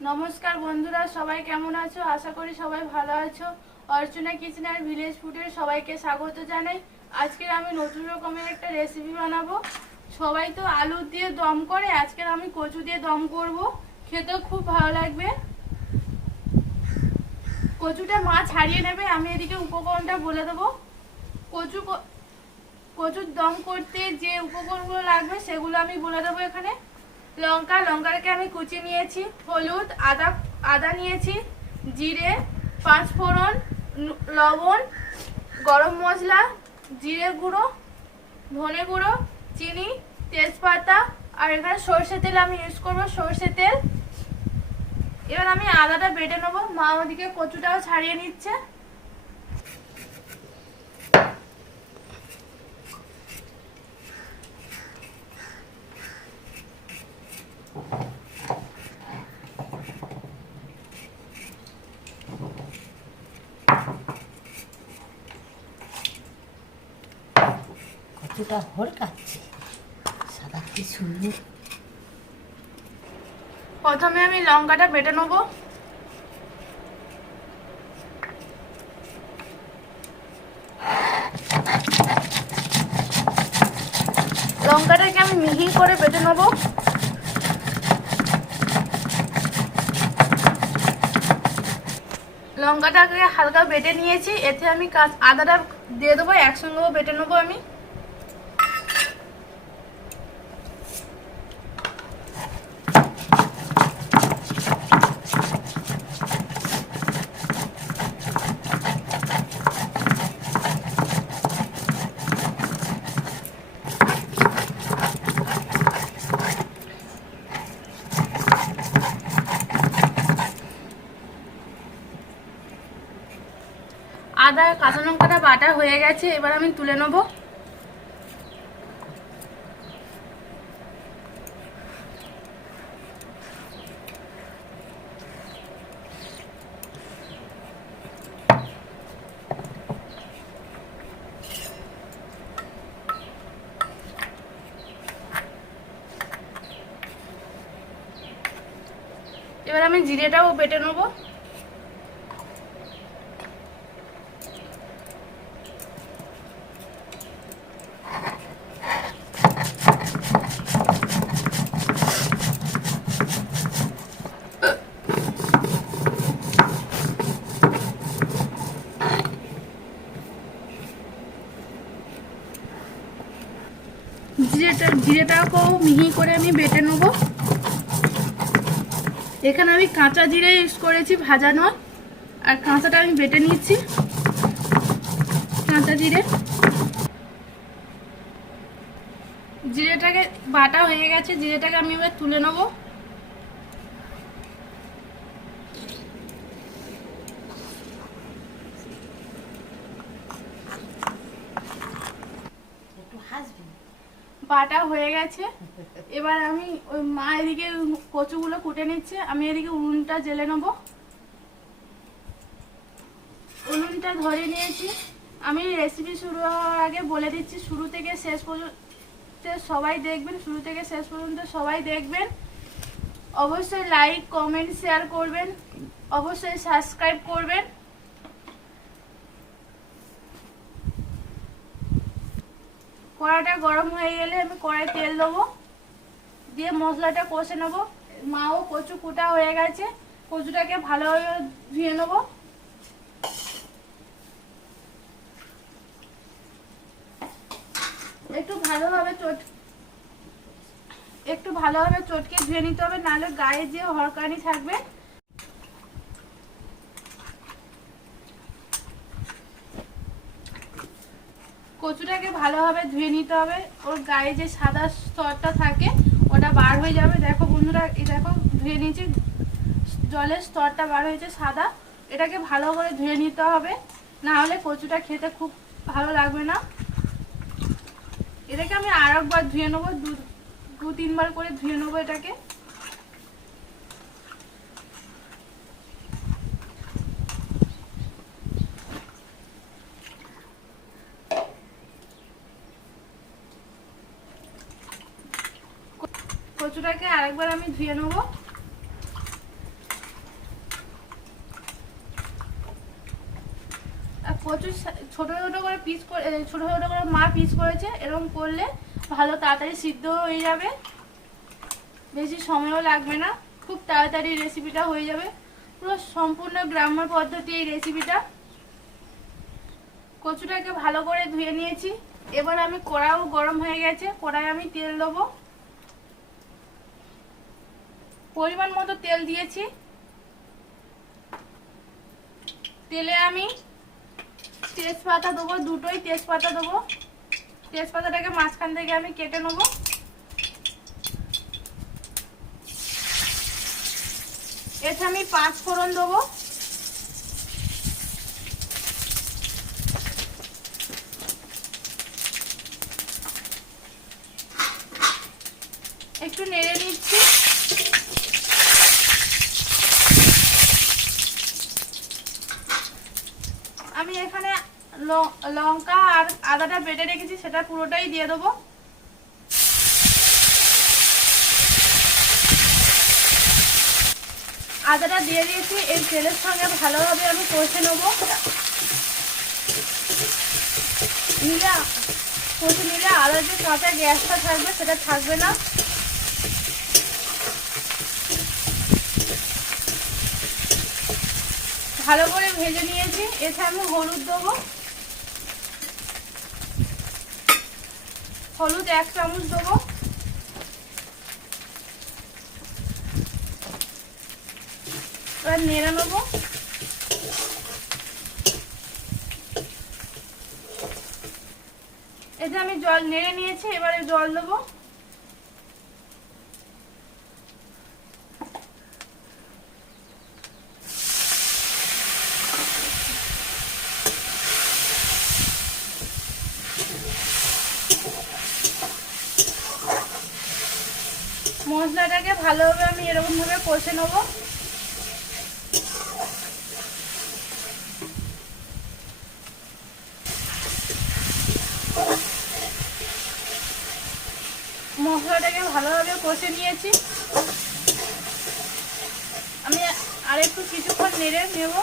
नमस्कार बंधुरा सबाई केमन आछो आशा करी सबाई भालो आछो। अर्चना किचेन और विलेज फूडे सबाइके स्वागत जानाई। आजके आमी नतुन रकमेर एकटा रेसिपि बानाबो। सबाई तो आलू दिए दम करे, आजके आमी कचु दिए दम करब। खेते खूब भालो लागबे। कचुटा मा छाड़िए नेबे। आमी एदिके उपकरणटा बोले देबो। कचुर दम करते जे उपकरणगुलो लागबे सेगुलो आमी बोले देबो। एखाने लंका लंकाके आमी कुचिए निয়েছি, हलुद आदा आदा निয়েছি, जिरे पाँच फोड़न, लवण, गरम मसला, जिरे गुड़ो, धने गुड़ो, चीनी, तेजपाता और एखाने सर्षे तेल आमी यूज करब। सर्षे तेल एबार आमी आदाटा बेटे नेब। मा ओदिके कचुटाও ছাড়িয়ে নিচ্ছে। কতটা হড়কাচ্ছে সাদা কি সুন্দর। প্রথমে আমি লঙ্কাটা বেটে নেব। লঙ্কাটাকে আমি মিহি করে বেটে নেব। লঙ্কাটাকে হালকা বেটে নিয়েছি। এতে আমি আদাটা দিয়ে দেবো, একসঙ্গেও বেটে নেবো আমি। আদা কাঁচা লঙ্কাটা বাটা হয়ে গেছে, এবার আমি তুলে নেব। এবার আমি জিরেটাও বেটে নেব। জিরেটাকেও মিহি করে আমি বেটে নেব। এখানে আমি কাঁচা জিরে ইউজ করেছি, ভাজা নয়। আর কাঁচাটা আমি বেটে নিচ্ছি, কাঁচা জিরে। জিরেটাকে বাটা হয়ে গেছে, জিরেটাকে আমি এবার তুলে নেব। বাটা হয়ে গেছে, এবার আমি ওই মা এদিকে কচুগুলো কুটে নিচ্ছে, আমি এদিকে উনুনটা জ্বেলে নেব। উনুনটা ধরে নিয়েছি। আমি রেসিপি শুরু হওয়ার আগে বলে দিচ্ছি, শুরু থেকে শেষ পর্যন্ত সবাই দেখবেন। শুরু থেকে শেষ পর্যন্ত সবাই দেখবেন। অবশ্যই লাইক কমেন্ট শেয়ার করবেন, অবশ্যই সাবস্ক্রাইব করবেন। কড়াটা গরম হয়ে গেলে আমি কড়াই তেল দেবো, দিয়ে মশলাটা কষে নেবো। মাও কচু কুটা হয়ে গেছে, কচুটাকে ভালোভাবে ধুয়ে নেবো। একটু ভালোভাবে চটকে ধুয়ে নিতে হবে, নাহলে গায়ে যে হরকানি থাকবে। কচুটাকে ভালোভাবে ধুয়ে নিতে হবে, ওর গায়ে যে সাদা স্তরটা থাকে ওটা বার হয়ে যাবে। দেখো বন্ধুরা, এই দেখো ধুয়ে নিয়েছি, জলের স্তরটা বার হয়েছে সাদা। এটাকে ভালো করে ধুয়ে নিতে হবে, না হলে কচুটা খেতে খুব ভালো লাগবে না। এটাকে আমি আর একবার ধুয়ে নেবো, দু তিনবার করে ধুয়ে নেবো এটাকে। কচুটাকে আরেকবার আমি ধুয়ে নেব। কচু ছোট ছোট করে পিস করে, ছোট ছোট করে মা পিস করেছে। এরকম করলে ভালো তাড়াতাড়ি সিদ্ধ হয়ে যাবে, বেশি সময়ও লাগবে না, খুব তাড়াতাড়ি রেসিপিটা হয়ে যাবে। পুরো সম্পূর্ণ গ্রাম্য পদ্ধতি এই রেসিপিটা। কচুটাকে ভালো করে ধুয়ে নিয়েছি। এবার আমি কড়াও গরম হয়ে গেছে, কড়াই আমি তেল দেবো। পরিমাণ মতো তেল দিয়েছি। তেলে আমি তেজপাতা দেবো, দুটোই তেজপাতা দেবো। তেজপাতাটাকে মাঝখান থেকে আমি কেটে নেবো। এতে আমি 5 ফোড়ন দেবো। একটু নেড়ে নিচ্ছি। আমি এখানে লঙ্কা আর আদাটা বেটে রেখেছি, সেটা পুরোটাই দিয়ে দেবো। আদাটা দিয়ে দিয়েছি। এই তেলের সঙ্গে ভালোভাবে আমি কষে নেবো। কষে নিলে আদার যে কাঁচা গ্যাসটা থাকবে সেটা থাকবে না। ভালো করে ভেজে নিয়েছি। এতে আমি হলুদ দেবো। হলুদ 1 চামচ দেবো। এবার নেড়ে নেবো। এতে আমি জল নেড়ে নিয়েছি, এবারে জল দেবো। মশলাটাকে ভালোভাবে আমি এরকম ভাবে কষে নেবো। মশলাটাকে ভালোভাবে কষে নিয়েছি। আমি আর একটু কিছুক্ষণ নেড়ে নেবো।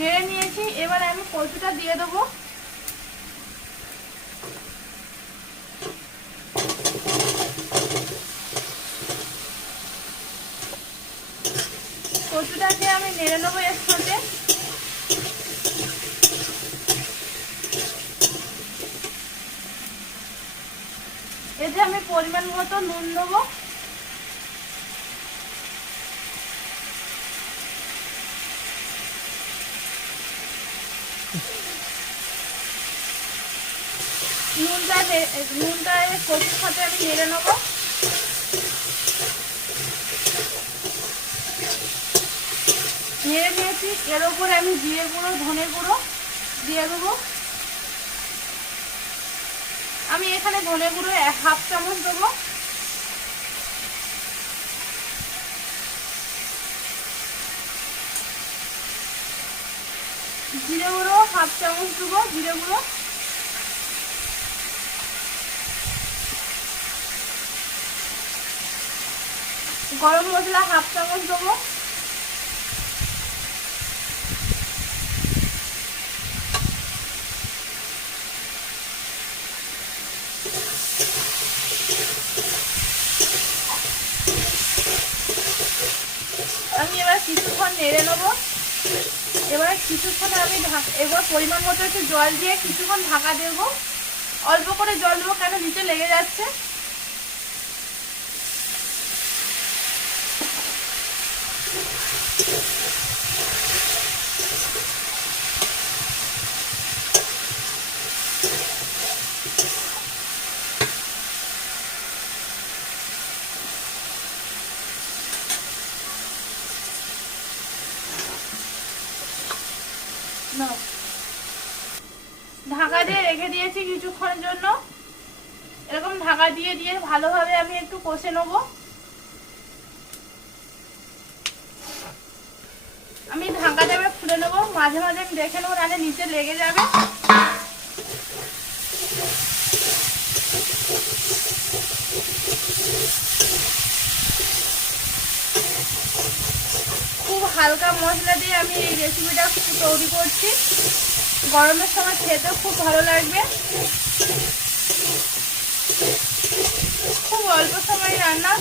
নেড়ে নিয়েছি। এবার আমি কচুটা দিয়ে দেবো। কচুটাকে আমি নেড়ে নেবো এর সাথে। এতে আমি পরিমাণ মতো নুন দেবো। নুনটা কচুর সাথে আমি নেড়ে নেবো। নেড়ে নিয়েছি। এর উপরে আমি জিরে গুঁড়ো, ধনে গুঁড়ো দিয়ে দেবো। আমি এখানে ধনে গুঁড়ো 1/2 চামচ দেবো। জিরে গুঁড়ো 1/2 চামচ দেবো। জিরে গুঁড়ো, গরম মশলা 1/2 চামচ দেবো। আমি এবার কিছুক্ষণ নেড়ে নেবো। এবার কিছুক্ষণ আমি এবার পরিমাণ মতো একটু জল দিয়ে কিছুক্ষণ ঢাকা দেবো। অল্প করে জল দেবো, কেন নিচে লেগে যাচ্ছে। ঢাকা দিয়ে রেখে দিয়েছি কিছুক্ষণের জন্য। এরকম ঢাকা দিয়ে দিয়ে ভালোভাবে আমি একটু কষে নেবো। আমি ঢাকাটা এবার খুলে নেবো। মাঝে মাঝে আমি দেখে নেবো, নাহলে নিচে লেগে যাবে। হালকা মশলা দিয়ে আমি এই রেসিপিটা তৈরি করছি। গরমের সময় খেতে খুব ভালো লাগবে। খুব অল্প সময় রান্না।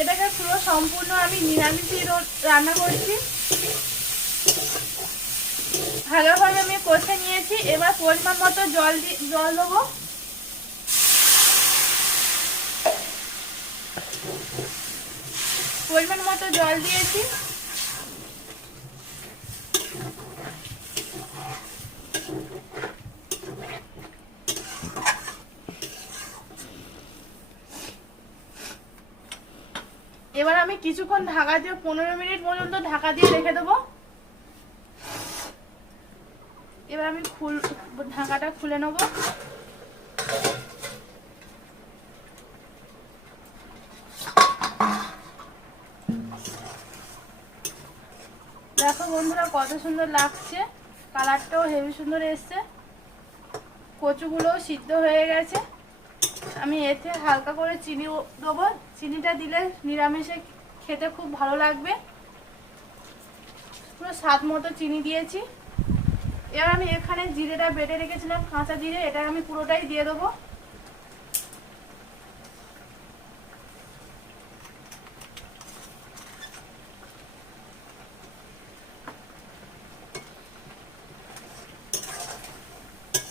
এটাকে পুরো সম্পূর্ণ আমি নিরামিষই রান্না করছি। ভালোভাবে আমি কষে নিয়েছি। এবার পরিমাণ মতো জল দেবো। পরিমাণ মতো জল দিয়েছি। এবার আমি কিছুক্ষণ ঢাকা দিয়ে 15 মিনিট পর্যন্ত ঢাকা দিয়ে রেখে দেবো। এবার আমি ঢাকাটা খুলে নেব। দেখো বন্ধুরা কত সুন্দর লাগছে, কালারটাও হেভি সুন্দর এসছে। কচুগুলোও সিদ্ধ হয়ে গেছে। আমি এতে হালকা করে চিনি দেবো। চিনিটা দিলে নিরামিষে খেতে খুব ভালো লাগবে। পুরো স্বাদ মতো চিনি দিয়েছি। এবার আমি এখানে জিরেটা বেটে রেখেছিলাম, কাঁচা জিরে, এটা আমি পুরোটাই দিয়ে দেবো।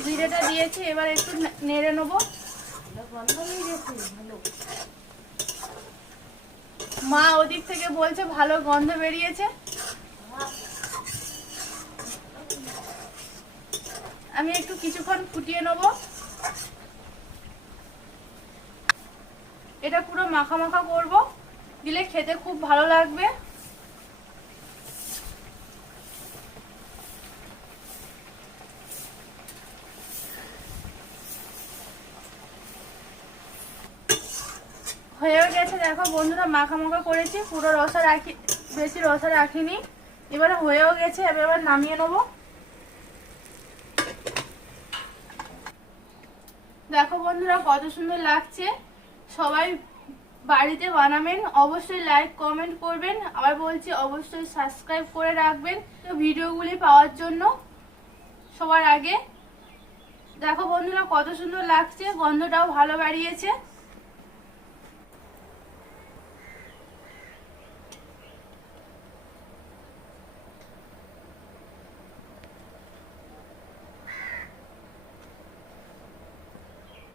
জিরেটা দিয়েছি, এবার একটু নেড়ে নেবো। মা ওদিক থেকে বলছে ভালো গন্ধ বেরিয়েছে। আমি একটু কিছুক্ষণ ফুটিয়ে নেব। এটা পুরো মাখা মাখা করব, দিলে খেতে খুব ভালো লাগবে। হয়ে গেছে। দেখো বন্ধুরা মাখা মাখা করেছি, পুরো বেশি রসা রাখিনি। এবারে হয়েও গেছে, এবার নামিয়ে নেবো। দেখো বন্ধুরা কত সুন্দর লাগছে। সবাই বাড়িতে বানাবেন, অবশ্যই লাইক কমেন্ট করবেন। আবার বলছি অবশ্যই সাবস্ক্রাইব করে রাখবেন ভিডিওগুলি পাওয়ার জন্য সবার আগে। দেখো বন্ধুরা কত সুন্দর লাগছে, গন্ধটাও ভালো বাড়িয়েছে।